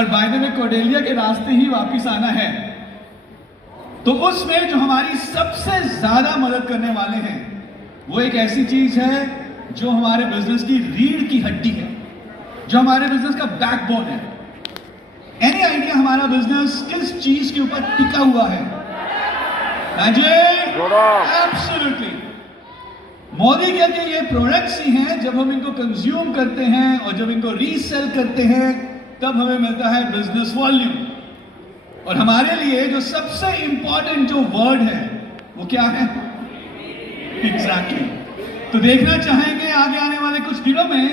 और by the way Cordelia के रास्ते ही वापस आना है। तो उसमें जो हमारी सबसे ज्यादा मदद करने वाले हैं वो एक ऐसी चीज है जो हमारे बिजनेस की रीढ़ की हड्डी है, जो हमारे बिजनेस का बैकबोन है। एनी आइडिया हमारा बिजनेस किस चीज के ऊपर टिका हुआ है? एब्सोल्युटली मोदी कहते हैं ये प्रोडक्ट्स ही हैं। जब हम इनको कंज्यूम करते हैं और जब इनको रीसेल करते हैं तब हमें मिलता है बिजनेस वॉल्यूम। और हमारे लिए जो सबसे इंपॉर्टेंट जो वर्ड है वो क्या है? एग्जैक्टली। तो देखना चाहेंगे आगे आने वाले कुछ दिनों में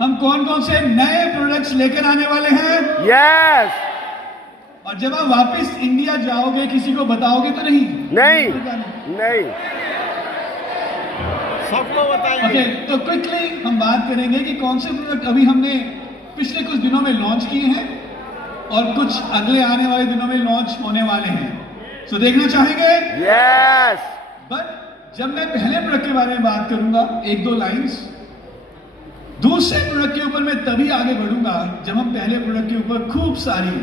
हम कौन कौन से नए प्रोडक्ट्स लेकर आने वाले हैं। यस। और जब आप वापस इंडिया जाओगे किसी को बताओगे तो नहीं? नहीं सबको बताएंगे। ओके, तो क्विकली हम बात करेंगे कि कौन से प्रोडक्ट अभी हमने पिछले कुछ दिनों में लॉन्च किए हैं और कुछ अगले आने वाले दिनों में लॉन्च होने वाले हैं। सो देखना चाहेंगे? यस। बट जब मैं पहले प्रोडक्ट के बारे में बात करूंगा, एक दो लाइंस, दूसरे प्रोडक्ट के ऊपर मैं तभी आगे बढ़ूंगा जब हम पहले प्रोडक्ट के ऊपर खूब सारी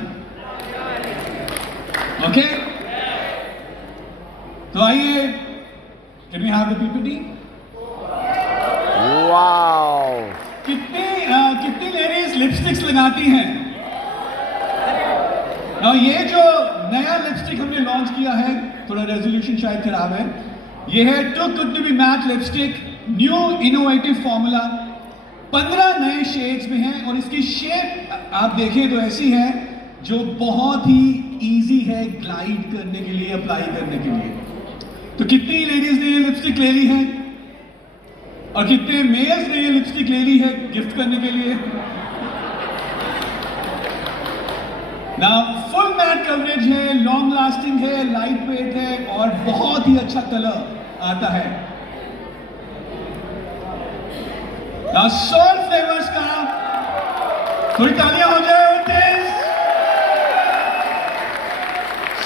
ओके। तो आइए, can we have the PPT? Wow. कितनी लेडीज लिपस्टिक्स लगाती हैं? और ये जो नया लिपस्टिक हमने लॉन्च किया है, थोड़ा रेजोल्यूशन शायद खराब है, ये है too good to be matte lipstick, new innovative formula. 15 नए शेड्स में है और इसकी शेप आप देखें तो ऐसी है जो बहुत ही इजी है ग्लाइड करने के लिए, अप्लाई करने के लिए। तो कितनी लेडीज ने ये लिपस्टिक ले ली है और कितने मेल्स ने ये लिपस्टिक ले ली है गिफ्ट करने के लिए? ना फुल मैट कवरेज है, लॉन्ग लास्टिंग है, लाइट वेट है और बहुत ही अच्छा कलर आता है। ना सोल फ्लेवर्स का थोड़ी तालियां हो जाए।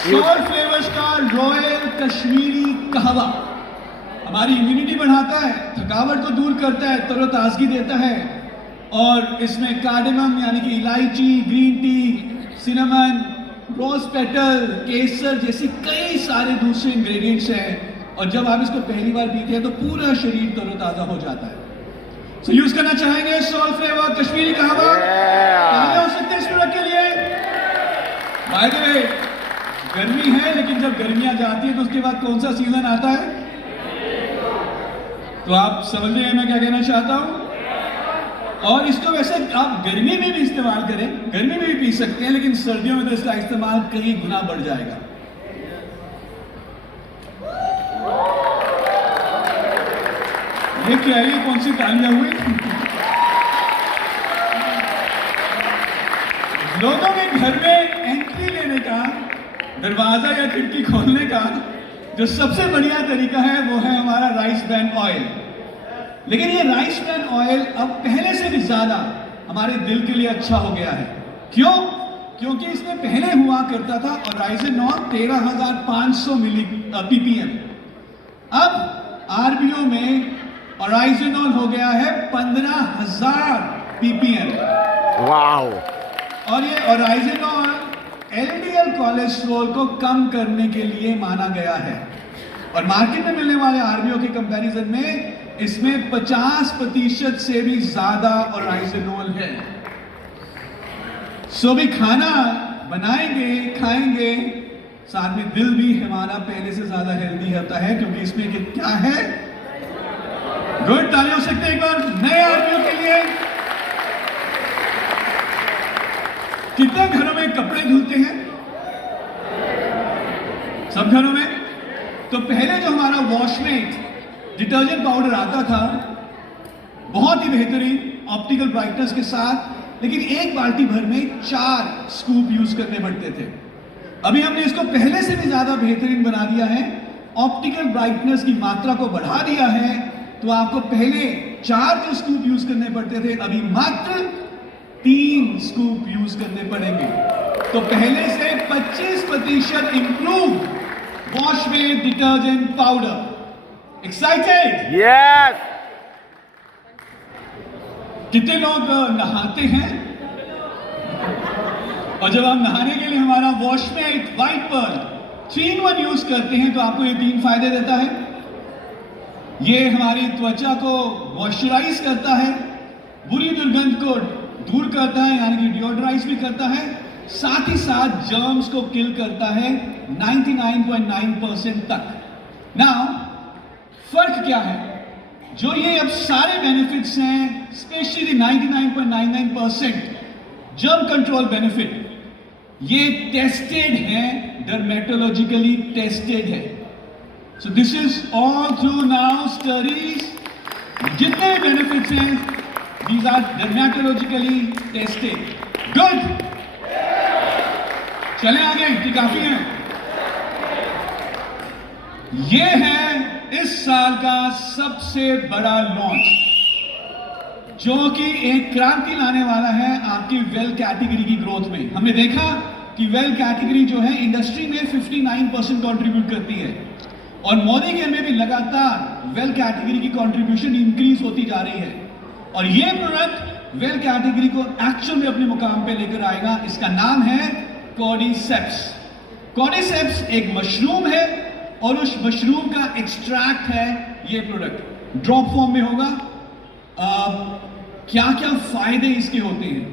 सोल फ्लेवर्स का रॉयल कश्मीरी कहवा हमारी इम्यूनिटी बढ़ाता है, थकावट को दूर करता है, तरोताजगी देता है। और इसमें कार्डेमम यानी कि इलायची, green tea, cinnamon, rose petal, केसर जैसी कई सारे दूसरे इंग्रेडिएंट्स हैं। और जब आप इसको पहली बार पीते हैं तो पूरा शरीर तरोताजा हो जाता है। सो यूज करना चाहेंगे सोल फ्लेवर कश्मीरी कहवा? हो सकते हैं इस प्रोडक्ट के लिए। बाय द वे गर्मी है, लेकिन जब गर्मियां जाती है तो उसके बाद कौन सा सीजन आता है? तो आप समझ रहे हैं मैं क्या कहना चाहता हूं। और इसको वैसे आप गर्मी में भी इस्तेमाल करें, गर्मी में भी पी सकते हैं, लेकिन सर्दियों में तो इसका इस्तेमाल कई गुना बढ़ जाएगा। ये क्या है? कौन सी तालियां हुई? लोगों के घर में एंट्री लेने का, दरवाजा या खिड़की खोलने का जो सबसे बढ़िया तरीका है वो है हमारा राइस ब्रान ऑयल। लेकिन ये राइस ब्रान ऑयल अब पहले से भी ज्यादा हमारे दिल के लिए अच्छा हो गया है। क्यों? क्योंकि इसमें पहले हुआ करता था ओराइजनॉल 13,500 मिली ppm। अब आरबीओ में ओराइजनॉल हो गया है 15,000 ppm। वाओ। और ये ओराइजनॉल एलडीएल कोलेस्ट्रॉल को कम करने के लिए माना गया है। और मार्केट में मिलने वाले आरबीओ के कंपैरिजन में इसमें 50% से भी ज्यादा ओराइजनॉल है। सो भी खाना बनाएंगे, खाएंगे, साथ में दिल भी हमारा पहले से ज्यादा हेल्दी होता है, क्योंकि इसमें क्या है? गुड, तालियां हो सकते हैं एक बार नए आरबीओ के लिए। कितने घरों में कपड़े धुलते हैं? सब घरों में। तो पहले जो हमारा वॉशमेट डिटर्जेंट पाउडर आता था, बहुत ही बेहतरीन ऑप्टिकल ब्राइटनेस के साथ, लेकिन एक बाल्टी भर में 4 स्कूप यूज करने पड़ते थे। अभी हमने इसको पहले से भी ज्यादा बेहतरीन बना दिया है, ऑप्टिकल ब्राइटनेस की मात्रा को बढ़ा दिया है। तो आपको पहले 4 जो स्कूप यूज करने पड़ते थे, अभी मात्र 3 स्कूप यूज करने पड़ेंगे। तो पहले से 25% improve Washmate detergent powder. Excited? Yes. कितने लोग नहाते हैं? और जब हम नहाने के लिए हमारा वॉशमेट व्हाइट पर्ल 3-in-1 यूज करते हैं तो आपको ये 3 फायदे देता है। ये हमारी त्वचा को मॉइस्चराइज करता है, बुरी दुर्गंध को दूर करता है यानी कि डिओड्राइज भी करता है, साथ ही साथ जर्म्स को किल करता है 99.9% तक। नाउ फर्क क्या है? जो ये अब सारे बेनिफिट्स हैं, स्पेशली 99.99% जर्म कंट्रोल बेनिफिट, ये टेस्टेड है, डर्मेटोलॉजिकली टेस्टेड है। So this is all through now studies, जितने बेनिफिट्स हैं these are dermatologically tested. Good, चले आगे कि काफी है। ये है इस साल का सबसे बड़ा लॉन्च, जो कि एक क्रांति लाने वाला है आपकी वेल कैटेगरी की ग्रोथ में। हमने देखा कि वेल कैटेगरी जो है इंडस्ट्री में 59% कंट्रीब्यूट करती है और मोदी के में भी लगातार वेल कैटेगरी की कंट्रीब्यूशन इंक्रीज होती जा रही है और ये प्रोडक्ट वेल कैटेगरी को एक्चुअल में अपने मुकाम पे लेकर आएगा। इसका नाम है कॉर्डिसेप्स। कॉर्डिसेप्स एक मशरूम है और उस मशरूम का एक्सट्रैक्ट है ये प्रोडक्ट, ड्रॉप फॉर्म में होगा। क्या क्या फायदे इसके होते हैं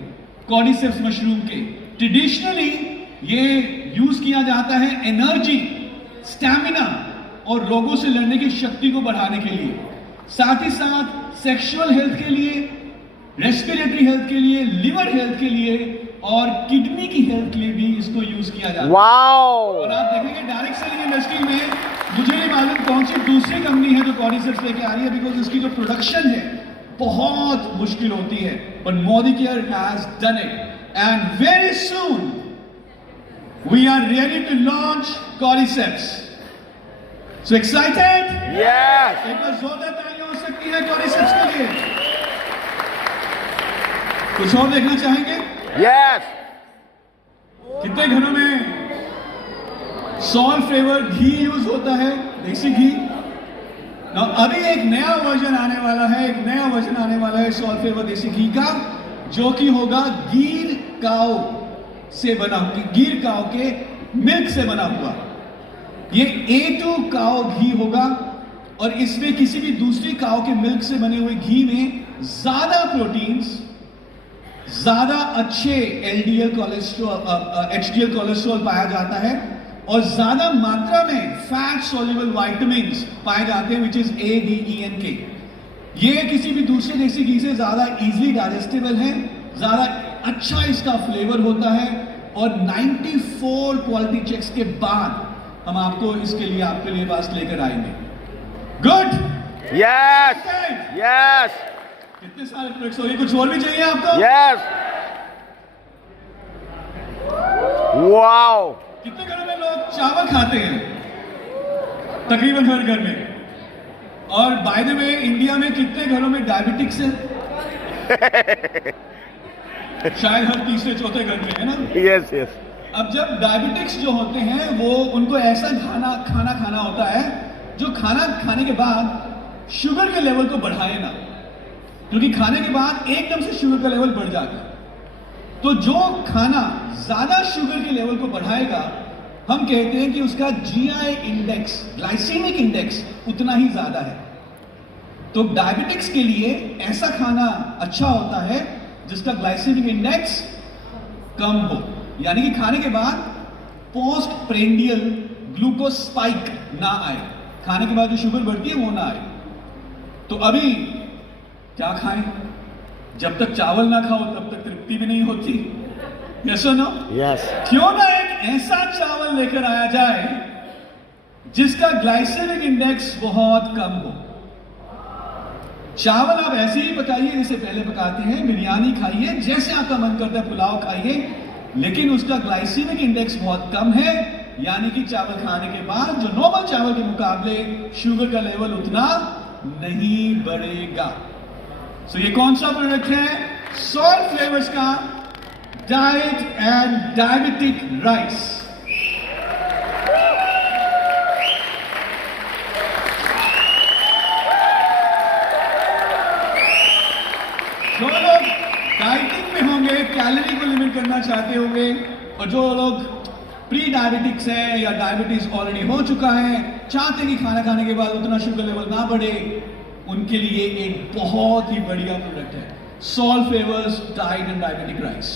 कॉर्डिसेप्स मशरूम के? ट्रेडिशनली ये यूज किया जाता है एनर्जी, स्टैमिना और रोगों से लड़ने की शक्ति को बढ़ाने के लिए, साथ ही साथ सेक्सुअल हेल्थ के लिए, रेस्पिरेटरी हेल्थ के लिए, लिवर हेल्थ के लिए और किडनी की हेल्थ के लिए भी इसको यूज किया जाता है। और आप देखेंगे डायरेक्ट सेलिंग इंडस्ट्री में मुझे नहीं मालूम कौन सी दूसरी कंपनी है जो कॉर्डिसेप्स लेके आ रही है, बिकॉज इसकी जो प्रोडक्शन है बहुत मुश्किल होती है, but Modi care has done it and very soon we are ready to launch cordyceps. So excited? Yes. एक बार जोरदार तालियां हो सकती है कॉर्डिसेप्स के लिए। कुछ और देखना चाहेंगे? यस। कितने घरों में सॉल्ट फ्लेवर घी यूज होता है, देसी घी? अभी एक नया वर्जन आने वाला है, एक नया वर्जन आने वाला है सॉल्ट फ्लेवर देसी घी का, जो कि होगा गिर काऊ से बना, गिर काऊ के मिल्क से बना हुआ। ये A2 काऊ घी होगा और इसमें किसी भी दूसरी काऊ के मिल्क से बने हुए घी में ज्यादा प्रोटीन्स, ज्यादा अच्छे LDL कोलेस्ट्रॉल, HDL कोलेस्ट्रॉल पाया जाता है और ज्यादा मात्रा में फैट सोल्यूबल विटामिन्स पाए जाते हैं, which is A, D, E and K। ये किसी भी दूसरे देसी घी से ज्यादा इजीली डाइजेस्टेबल है, ज्यादा अच्छा इसका फ्लेवर होता है और 94 क्वालिटी चेक्स के बाद हम आपको इसके लिए आपके लिए पास लेकर आएंगे। गुड, यस यस कितने सारे प्रोडक्ट्स हो गए, कुछ और भी चाहिए आपको? यस। वाओ। कितने घरों में लोग चावल खाते हैं? तकरीबन हर घर में। और बाय द वे इंडिया में कितने घरों में डायबिटिक्स है? शायद हर तीसरे चौथे घर में, है ना? Yes yes. अब जब डायबिटिक्स जो होते हैं वो उनको ऐसा खाना खाना होता है जो खाना खाने के बाद शुगर के लेवल को बढ़ाए ना, क्योंकि खाने के बाद एकदम से शुगर का लेवल बढ़ जाता है। तो जो खाना ज्यादा शुगर के लेवल को बढ़ाएगा, हम कहते हैं कि उसका GI इंडेक्स, ग्लाइसेमिक इंडेक्स उतना ही ज्यादा है। तो डायबिटिक्स के लिए ऐसा खाना अच्छा होता है जिसका ग्लाइसेमिक इंडेक्स कम हो, यानी कि खाने के बाद पोस्ट प्रेंडियल ग्लूकोज स्पाइक ना आए, खाने के बाद जो शुगर बढ़ती है वो ना आए। तो अभी क्या खाएं? जब तक चावल ना खाओ तब तक तृप्ति भी नहीं होती। यस और नो? यस। क्यों ना एक ऐसा चावल लेकर आया जाए जिसका ग्लाइसेमिक इंडेक्स बहुत कम हो। चावल आप ऐसे ही पकाइए जैसे पहले पकाते हैं, बिरयानी खाइए, जैसे आपका मन करता है पुलाव खाइए, लेकिन उसका ग्लाइसेमिक इंडेक्स बहुत कम है, यानी कि चावल खाने के बाद जो नॉर्मल चावल के मुकाबले शुगर का लेवल उतना नहीं बढ़ेगा। सो ये कौन सा प्रोडक्ट है? सॉल्ट फ्लेवर्स का डाइट एंड डायबिटिक राइस। जो लोग डाइटिंग में होंगे, कैलोरी को लिमिट करना चाहते होंगे, और जो लोग प्री डायबिटिक्स है या डायबिटीज ऑलरेडी हो चुका है, चाहते हैं कि खाना खाने के बाद उतना शुगर लेवल ना बढ़े, उनके लिए एक बहुत ही बढ़िया प्रोडक्ट है salt flavours diet and diabetic rice.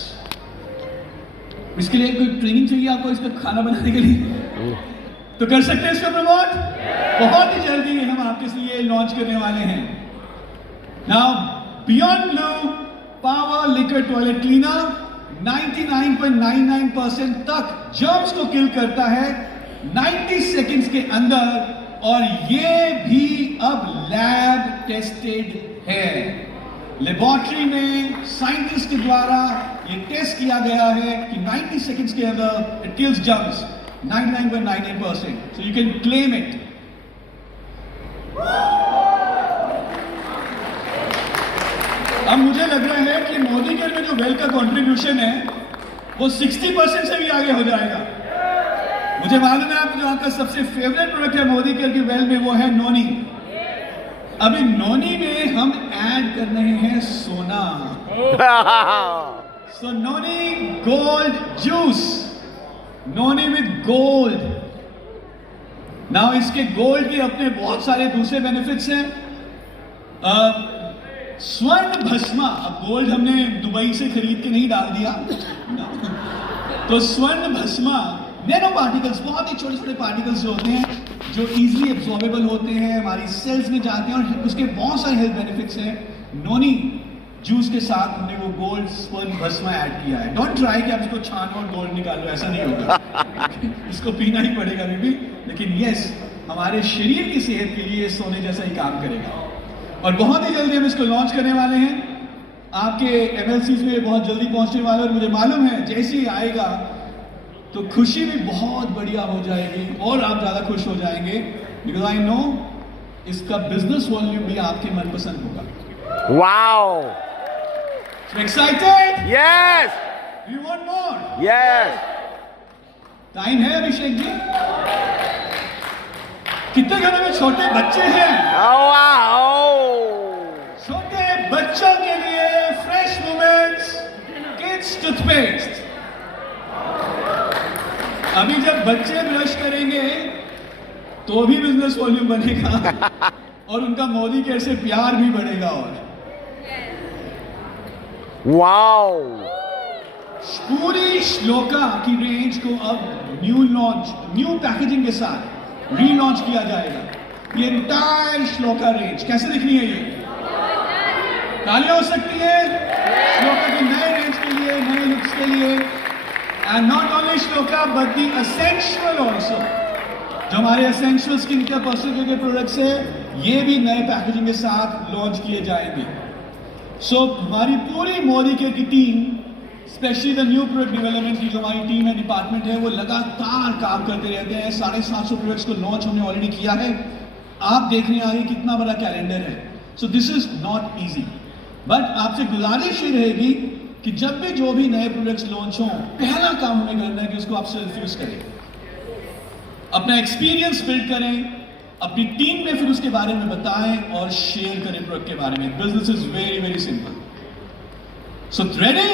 इसके लिए कोई ट्रेनिंग चाहिए आपको इस पर खाना बनाने के लिए, तो कर सकते हैं इसको प्रमोट। बहुत ही जल्दी हम आपके लिए लॉन्च करने वाले हैं। Now beyond blue power liquid toilet cleaner 99.99% तक जर्म्स को किल करता है 90 सेकंड्स के अंदर, और ये भी अब लैब टेस्टेड है। लेबोरेटरी में साइंटिस्ट के द्वारा ये टेस्ट किया गया है कि 90 सेकंड्स के अंदर it kills germs 99.99%, so you can claim it. अब मुझे लग रहा है कि मोदी केयर में जो वेल का कंट्रीब्यूशन है वो 60% से भी आगे हो जाएगा। मुझे मालूम है आप जो आपका सबसे फेवरेट प्रोडक्ट है मोदी केयर की वेल में, वो है नोनी। अभी नोनी में हम ऐड कर रहे हैं सोना। So Noni gold juice, Noni with gold. Now इसके गोल्ड के अपने बहुत सारे दूसरे बेनिफिट्स हैं। स्वर्ण भस्मा, अब गोल्ड हमने दुबई से खरीद के नहीं डाल दिया तो स्वर्ण भस्मा नैनो पार्टिकल्स, बहुत ही छोटे छोटे पार्टिकल्स जो होते हैं जो इजीली एब्जॉर्बेबल होते हैं, हमारी सेल्स में जाते हैं और उसके बहुत सारे हेल्थ बेनिफिट्स हैं। नोनी जूस के साथ हमने वो गोल्ड स्वर्ण भस्मा ऐड किया है। डोंट ट्राई कि आप इसको छानो और गोल्ड निकालो, ऐसा नहीं होगा इसको पीना ही पड़ेगा अभी भी, लेकिन यस हमारे शरीर की सेहत के लिए सोने जैसा ही काम करेगा। और बहुत ही जल्दी हम इसको लॉन्च करने वाले हैं, आपके MLCs में बहुत जल्दी पहुंचने वाला है। और मुझे मालूम है जैसे ही आएगा तो खुशी भी बहुत बढ़िया हो जाएगी और आप ज्यादा खुश हो जाएंगे, बिकॉज आई नो इसका बिजनेस वॉल्यूम भी आपके मनपसंद होगा। Wow! So excited? Yes! You want more? Yes! Time है अभिषेक जी? कितने घरों में छोटे बच्चे हैं? Oh, wow! छोटे बच्चों के लिए फ्रेश मोमेंट्स किड्स टूथपेस्ट। अभी जब बच्चे ब्रश करेंगे तो भी बिजनेस वॉल्यूम बनेगा और उनका मोदी केयर से प्यार भी बढ़ेगा। और Wow! पूरी श्लोका की रेंज को अब न्यू पैकेजिंग के साथ रीलॉन्च किया जाएगा। ये एंटायर श्लोका रेंज कैसे दिखनी है? ये तालियां हो सकती है श्लोका के नए रेंज के लिए, नए लुक्स के लिए। And not only shloka but the essential also, जो हमारे essential skin care personal care products है, ये भी नए पैकेजिंग के साथ लॉन्च किए जाएंगे। सो हमारी पूरी मोदी केयर की team, specially the new product development की जो हमारी टीम है, डिपार्टमेंट है, वो लगातार काम करते रहते हैं। 750 प्रोडक्ट्स को लॉन्च हमने ऑलरेडी किया है। आप देख रहे हैं कितना बड़ा कैलेंडर है। So this is not easy, but आपसे गुजारिश ये रहेगी कि जब भी जो भी नए प्रोडक्ट्स लॉन्च हों, पहला काम हमें करना है कि उसको आप सेल्फ यूज करें, अपना एक्सपीरियंस बिल्ड करें, अपनी टीम में फिर उसके बारे में बताएं और शेयर करें प्रोडक्ट के बारे में। Business is very very simple. So ready?